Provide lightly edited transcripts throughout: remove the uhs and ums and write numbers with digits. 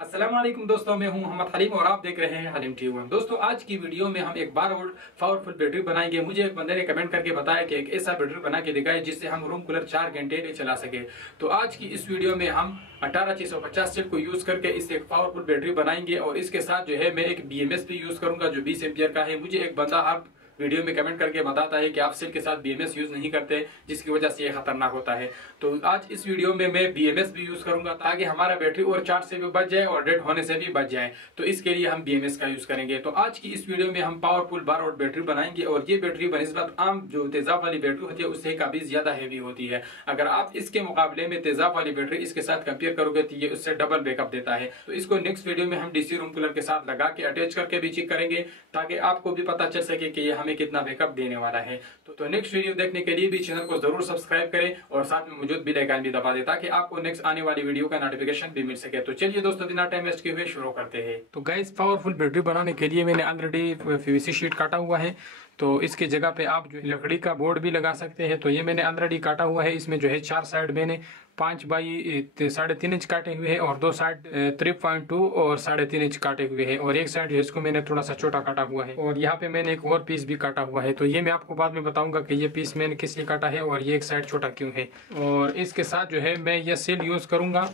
अस्सलाम वालेकुम दोस्तों, मैं हूं मोहम्मद हलीम और आप देख रहे हैं हलीम टीवी। दोस्तों, आज की वीडियो में हम एक 12 वोल्ट पावरफुल बैटरी बनाएंगे। मुझे एक बंदे ने कमेंट करके बताया कि एक ऐसा बैटरी बना के दिखाए जिससे हम रूम कूलर 4 घंटे ले चला सके। तो आज की इस वीडियो में हम 18650 सेल को यूज करके इस एक पावरफुल बैटरी बनाएंगे और इसके साथ जो है मैं एक BMS भी यूज करूंगा जो 20 एम्पियर का है। मुझे एक बंदा आप वीडियो में कमेंट करके बताता है कि आप सेल के साथ BMS यूज नहीं करते, जिसकी वजह से ये खतरनाक होता है। तो आज इस वीडियो में मैं BMS भी यूज करूंगा ताकि हमारा बैटरी और चार्ज से भी बच जाए और डेड होने से भी बच जाए। तो इसके लिए हम BMS का यूज करेंगे। तो आज की इस वीडियो में हम पावरफुल 12 वोल्ट बैटरी बनाएंगे और ये बैटरी बनिस्बत आम जो तेजाब वाली बैटरी होती है उससे काफी ज्यादा हैवी होती है। अगर आप इसके मुकाबले में तेजाब वाली बैटरी इसके साथ कंपेयर करोगे तो ये उससे डबल बैकअप देता है। तो इसको नेक्स्ट वीडियो में हम DC रूम कूलर के साथ लगा के अटैच करके भी चेक करेंगे ताकि आपको भी पता चल सके कि ये हमें कितना बैकअप देने वाला है। तो नेक्स्ट वीडियो देखने के लिए भी चैनल को जरूर सब्सक्राइब करें और साथ में मौजूद बेल आइकन भी दबा दें ताकि आपको नेक्स्ट आने वाली वीडियो का नोटिफिकेशन भी मिल सके। तो चलिए दोस्तों, बिना टाइम वेस्ट किए हुए शुरू करते हैं। तो गाइस, पावरफुल बैटरी बनाने के लिए मैंने ऑलरेडी PVC शीट काटा हुआ है। तो इसके जगह पे आप जो लकड़ी का बोर्ड भी लगा सकते हैं। तो ये मैंने ऑलरेडी काटा हुआ है। इसमें जो है 4 साइड मैंने 5 बाई 3.5 इंच काटे हुए हैं और 2 साइड 3.2 और 3.5 इंच काटे हुए हैं और एक साइड इसको मैंने थोड़ा सा छोटा काटा हुआ है और यहाँ पे मैंने एक और पीस भी काटा हुआ है। तो ये मैं आपको बाद में बताऊंगा कि ये पीस मैंने किस लिए काटा है और ये एक साइड छोटा क्यों है। और इसके साथ जो है मैं ये सेल यूज करूंगा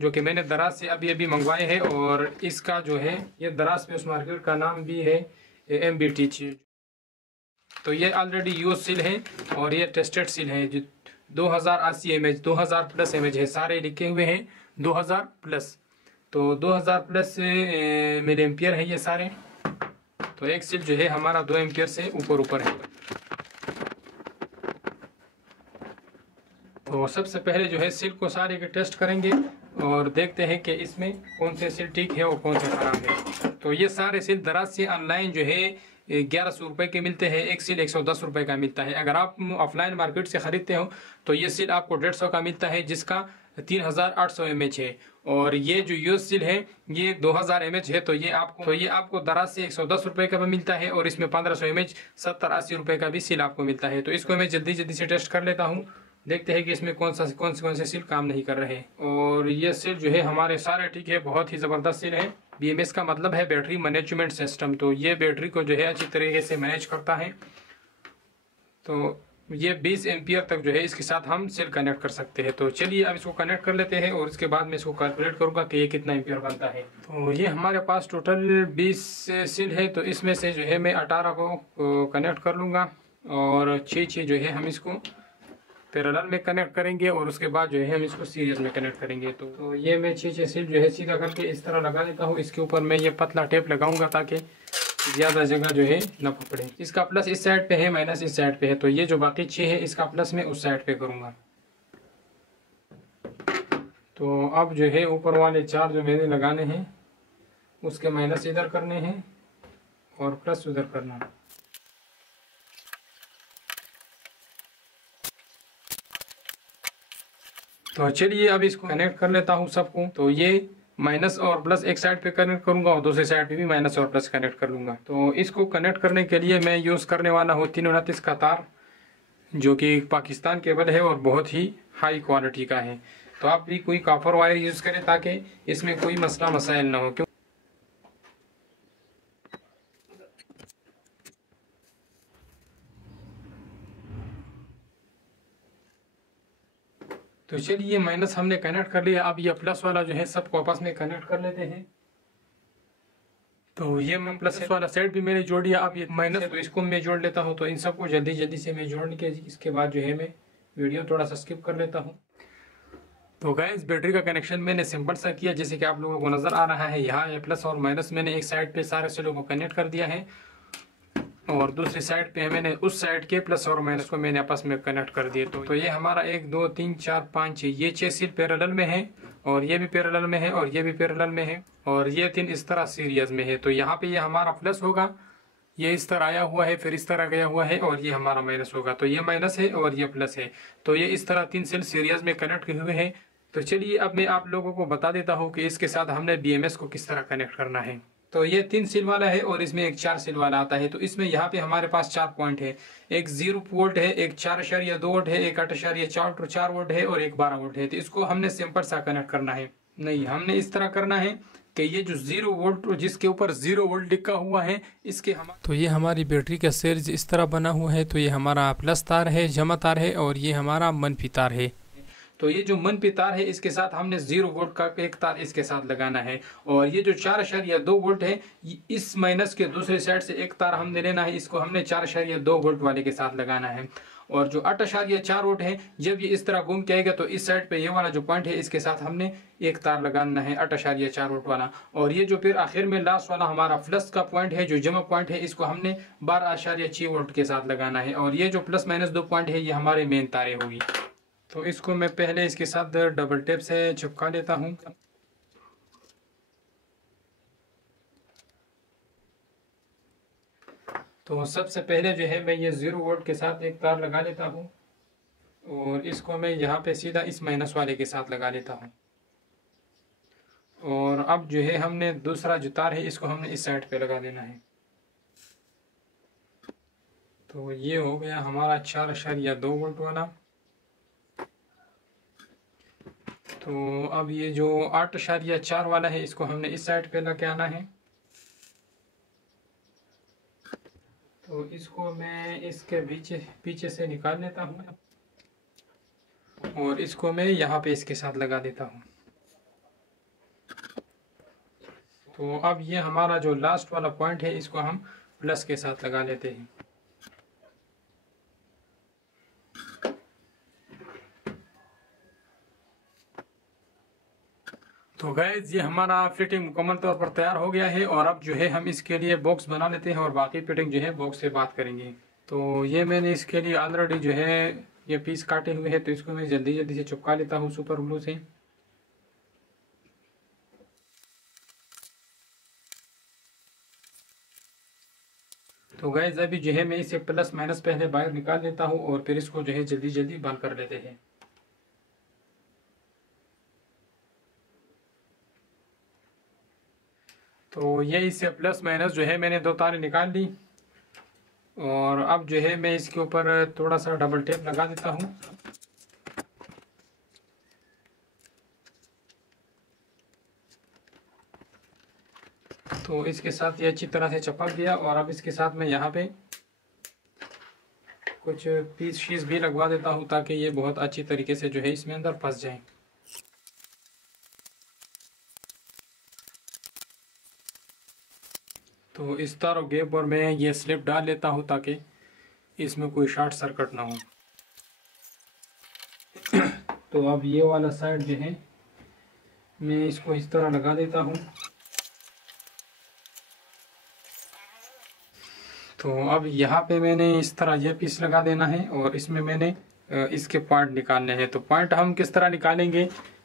जो कि मैंने दराज से अभी अभी मंगवाए हैं और इसका जो है ये दराज पे उस मार्केट का नाम भी है MBT। तो ये ऑलरेडी यूज सील है और ये टेस्टेड सील है जो 2080 mAh 2000 प्लस mAh है। सारे लिखे हुए हैं 2000 प्लस। तो 2000 प्लस मिली एम्पियर है ये सारे। तो एक सील जो है हमारा 2 एम्पियर से ऊपर है। तो सबसे पहले जो है सील को सारे के टेस्ट करेंगे और देखते हैं कि इसमें कौन से सील ठीक है और कौन से खराब है। तो ये सारे सील दराज से ऑनलाइन जो है 1100 रुपए के मिलते हैं। एक सील 110 रुपए का मिलता है। अगर आप ऑफलाइन मार्केट से खरीदते हो तो ये सील आपको 150 का मिलता है जिसका 3800 mAh है। और ये जो यूज सील है ये 2000 mAh है। तो ये आपको दराज से 110 रुपए का भी मिलता है और इसमें 1500 mAh 70-80 रुपए का भी सील आपको मिलता है। तो इसको मैं जल्दी से टेस्ट कर लेता हूँ। देखते हैं कि इसमें कौन से सील काम नहीं कर रहे। और ये सील जो है हमारे सारे ठीक है, बहुत ही जबरदस्त सील है। BMS का मतलब है बैटरी मैनेजमेंट सिस्टम। तो ये बैटरी को जो है अच्छी तरीके से मैनेज करता है। तो ये 20 एम्पियर तक जो है इसके साथ हम सेल कनेक्ट कर सकते हैं। तो चलिए अब इसको कनेक्ट कर लेते हैं और इसके बाद मैं इसको कैलकुलेट करूंगा कि ये कितना एम्पियर बनता है। तो ये हमारे पास टोटल 20 सेल है। तो इसमें से जो है मैं 18 को कनेक्ट कर लूँगा और 6 जो है हम इसको पैरेलल में कनेक्ट करेंगे और उसके बाद जो है हम इसको सीरीज में कनेक्ट करेंगे। तो ये मैं 6 सील जो है सीधा करके इस तरह लगा लेता हूँ। इसके ऊपर मैं ये पतला टेप लगाऊंगा ताकि ज़्यादा जगह जो है न पकड़े। इसका प्लस इस साइड पे है, माइनस इस साइड पे है। तो ये जो बाकी 6 है इसका प्लस मैं उस साइड पे करूँगा। तो अब जो है ऊपर वाले 4 जो मैंने लगाने हैं उसके माइनस इधर करने हैं और प्लस उधर करना है। तो चलिए अब इसको कनेक्ट कर लेता हूँ सबको। तो ये माइनस और प्लस एक साइड पे कनेक्ट करूंगा और दूसरी साइड पे भी माइनस और प्लस कनेक्ट कर लूंगा। तो इसको कनेक्ट करने के लिए मैं यूज़ करने वाला हूँ 329 का तार जो कि पाकिस्तान केबल है और बहुत ही हाई क्वालिटी का है। तो आप भी कोई कॉपर वायर यूज़ करें ताकि इसमें कोई मसला मसाइल ना हो। तो चलिए माइनस हमने कनेक्ट कर लिया। अब ये प्लस वाला जो है सबको आपस में कनेक्ट कर लेते हैं। तो ये मैं प्लस वाला साइड भी मैंने जोड़ दिया। अब ये माइनस तो इसको मैं जोड़ लेता हूँ। तो इन सबको जल्दी से मैं जोड़ने के इसके बाद जो है मैं वीडियो थोड़ा सा स्किप कर लेता हूँ। तो गाइस, बैटरी का कनेक्शन मैंने सिंपल सा किया जैसे कि आप लोगों को नज़र आ रहा है। यहाँ प्लस और माइनस मैंने एक साइड पे सारे सेलों को कनेक्ट कर दिया है और दूसरी साइड पे मैंने उस साइड के प्लस और माइनस को मैंने आपस में कनेक्ट कर दिए। तो ये हमारा 1 2 3 4 5 6 ये 6 सील पैरेलल में है और ये भी पैरेलल में है और ये भी पैरेलल में है और ये 3 इस तरह सीरीज में है। तो यहाँ पे ये हमारा प्लस होगा, ये इस तरह आया हुआ है, फिर इस तरह गया हुआ है और ये हमारा माइनस होगा। तो ये माइनस है और ये प्लस है। तो ये इस तरह 3 सेल सीरीज में कनेक्ट किए हुए हैं। तो चलिए अब मैं आप लोगों को बता देता हूँ कि इसके साथ हमने BMS को किस तरह कनेक्ट करना है। तो ये 3 सील वाला है और इसमें एक 4 सील वाला आता है। तो इसमें यहाँ पे हमारे पास 4 पॉइंट है। एक 0 वोल्ट है, एक 4.2 वोल्ट है, एक 8.4 वोल्ट है और एक 12 वोल्ट है। तो इसको हमने सिंपल सा कनेक्ट करना है। नहीं, हमने इस तरह करना है कि ये जो 0 वोल्ट जिसके ऊपर 0 वोल्ट लिखा हुआ है इसके तो ये हमारी बैटरी का सेल इस तरह बना हुआ है। तो ये हमारा प्लस तार है, जमा तार है, और ये हमारा मनफी तार है। तो ये जो मनफी तार है इसके साथ हमने 0 वोल्ट का एक तार इसके साथ लगाना है, और ये जो 4.2 वोल्ट है इस माइनस के दूसरे साइड से एक तार हमने लेना है, इसको हमने 4.2 वोल्ट वाले के साथ लगाना है। और जो 8.4 वोल्ट है जब ये इस तरह घूम के आएगा तो इस साइड पे ये वाला जो पॉइंट है इसके साथ हमने एक तार लगाना है 8.4 वोल्ट वाला। और ये जो फिर आखिर में लास्ट वाला हमारा प्लस का पॉइंट है, जो जमा पॉइंट है, इसको हमने 12.6 वोल्ट के साथ लगाना है। और ये जो प्लस माइनस 2 पॉइंट है ये हमारे मेन तारे होगी। तो इसको मैं पहले इसके साथ डबल टेप से चिपका लेता हूँ। तो सबसे पहले जो है मैं ये 0 वोल्ट के साथ एक तार लगा लेता हूँ, और इसको मैं यहाँ पे सीधा इस माइनस वाले के साथ लगा लेता हूँ। और अब जो है हमने दूसरा जो तार है इसको हमने इस साइड पे लगा देना है। तो ये हो गया हमारा 4.2 वोल्ट वाला। तो अब ये जो 8.4 वाला है इसको हमने इस साइड पे लगा आना है। तो इसको मैं इसके पीछे से निकाल लेता हूँ, और इसको मैं यहाँ पे इसके साथ लगा देता हूँ। तो अब ये हमारा जो लास्ट वाला पॉइंट है इसको हम प्लस के साथ लगा लेते हैं। तो गैस ये हमारा फिटिंग मुकम्मल तौर पर तैयार हो गया है, और अब जो है हम इसके लिए बॉक्स बना लेते हैं और बाकी फिटिंग जो है बॉक्स से बात करेंगे। तो ये मैंने इसके लिए ऑलरेडी जो है ये पीस काटे हुए हैं, तो इसको मैं जल्दी जल्दी से चिपका लेता हूँ सुपर ग्लू से। तो गैस अभी जो है मैं इसे प्लस माइनस पहले बाहर निकाल लेता हूँ, और फिर इसको जो है जल्दी जल्दी बंद कर लेते हैं। तो ये इससे प्लस माइनस जो है मैंने 2 तारें निकाल ली, और अब जो है मैं इसके ऊपर थोड़ा सा डबल टेप लगा देता हूँ। तो इसके साथ ये अच्छी तरह से चिपक गया, और अब इसके साथ मैं यहाँ पे कुछ पीस शीस भी लगवा देता हूँ ताकि ये बहुत अच्छी तरीके से जो है इसमें अंदर फंस जाए। तो इस तार और गैप पर मैं ये स्लिप डाल लेता हूँ ताकि इसमें कोई शॉर्ट सर्किट ना हो। तो अब ये वाला साइड जो है मैं इसको इस तरह लगा देता हूँ। तो अब यहाँ पे मैंने इस तरह ये पीस लगा देना है, और इसमें मैंने इसके पॉइंट निकालने हैं। तो पॉइंट हम किस तरह निकालेंगे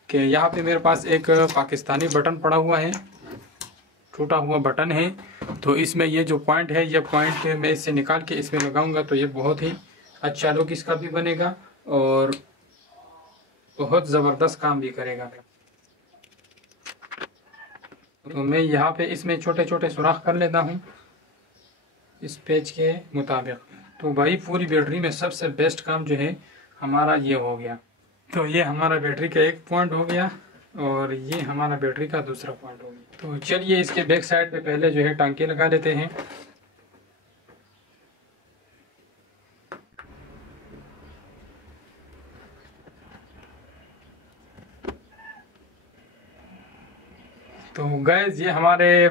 कि यहाँ पे मेरे पास एक पाकिस्तानी बटन पड़ा हुआ है, टूटा हुआ बटन है। तो इसमें ये जो पॉइंट है ये पॉइंट मैं इससे निकाल के इसमें लगाऊंगा, तो ये बहुत ही अच्छा लुक इसका भी बनेगा और बहुत ज़बरदस्त काम भी करेगा। तो मैं यहाँ पे इसमें छोटे छोटे सुराख कर लेता हूँ इस पेज के मुताबिक। तो भाई पूरी बैटरी में सबसे बेस्ट काम जो है हमारा ये हो गया। तो ये हमारा बैटरी का एक पॉइंट हो गया, और ये हमारा बैटरी का दूसरा पॉइंट हो गया। तो चलिए इसके बैक साइड पे पहले जो है टांके लगा देते हैं। तो गैस ये हमारे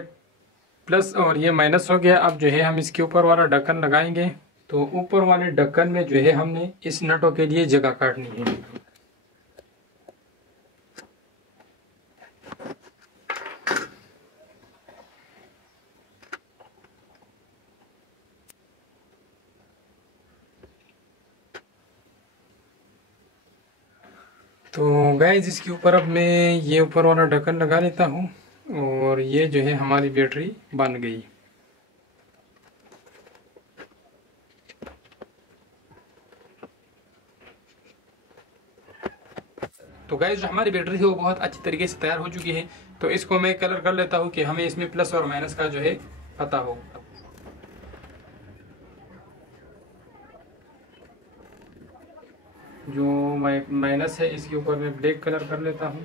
प्लस और ये माइनस हो गया। अब जो है हम इसके ऊपर वाला ढक्कन लगाएंगे। तो ऊपर वाले ढक्कन में जो है हमने इस नटों के लिए जगह काटनी है। तो गैस इसके ऊपर अब मैं ये ऊपर वाला ढक्कन लगा लेता हूँ, और ये जो है हमारी बैटरी बन गई। तो गैस जो हमारी बैटरी है वो बहुत अच्छी तरीके से तैयार हो चुकी है। तो इसको मैं कलर कर लेता हूँ कि हमें इसमें प्लस और माइनस का जो है पता हो। जो माइनस है इसके ऊपर मैं ब्लैक कलर कर लेता हूँ,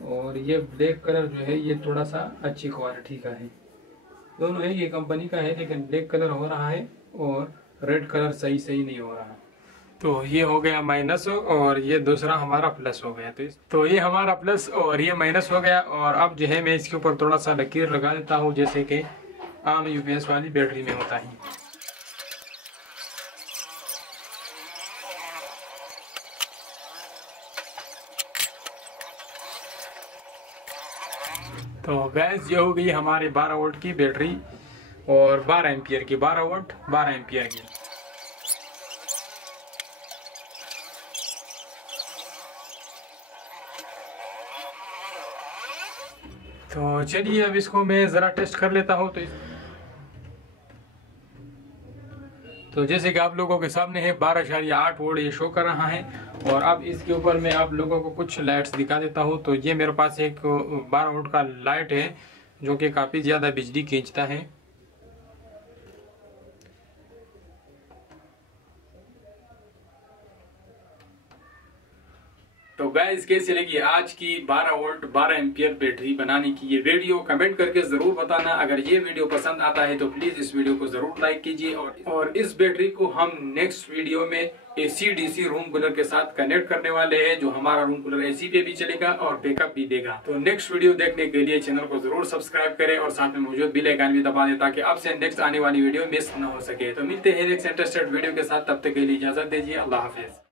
और ये ब्लैक कलर जो है ये थोड़ा सा अच्छी क्वालिटी का है। दोनों है ये कंपनी का है, लेकिन ब्लैक कलर हो रहा है और रेड कलर सही नहीं हो रहा। तो ये हो गया माइनस और ये दूसरा हमारा प्लस हो गया। तो ये हमारा प्लस और ये माइनस हो गया। और अब जो है मैं इसके ऊपर थोड़ा सा लकीर लगा देता हूँ, जैसे कि आम यूपीएस वाली बैटरी में होता है। तो गैस ये हो गई हमारी 12 वोल्ट की बैटरी और 12 एम्पियर की, 12 वोल्ट 12 एम्पियर की। तो चलिए अब इसको मैं ज़रा टेस्ट कर लेता हूँ। तो जैसे कि आप लोगों के सामने है 12.8 वोल्ट ये शो कर रहा है। और अब इसके ऊपर मैं आप लोगों को कुछ लाइट्स दिखा देता हूँ। तो ये मेरे पास एक 12 वोल्ट का लाइट है जो कि काफ़ी ज़्यादा बिजली खींचता है। तो गाइस कैसी लगी आज की 12 वोल्ट 12 एम्पियर बैटरी बनाने की ये वीडियो, कमेंट करके जरूर बताना। अगर ये वीडियो पसंद आता है तो प्लीज इस वीडियो को जरूर लाइक कीजिए। और इस बैटरी को हम नेक्स्ट वीडियो में AC DC रूम कूलर के साथ कनेक्ट करने वाले हैं, जो हमारा रूम कूलर AC पे भी चलेगा और बैकअप भी देगा। तो नेक्स्ट वीडियो देखने के लिए चैनल को जरूर सब्सक्राइब करें और साथ में मौजूद बेल आइकन भी दबा दें ताकि आपसे नेक्स्ट आने वाली वीडियो मिस न हो सके। तो मिलते हैं नेक्स्ट इंटरेस्टेड वीडियो के साथ, तब तक के लिए इजाजत दीजिए। अल्लाह हाफिज।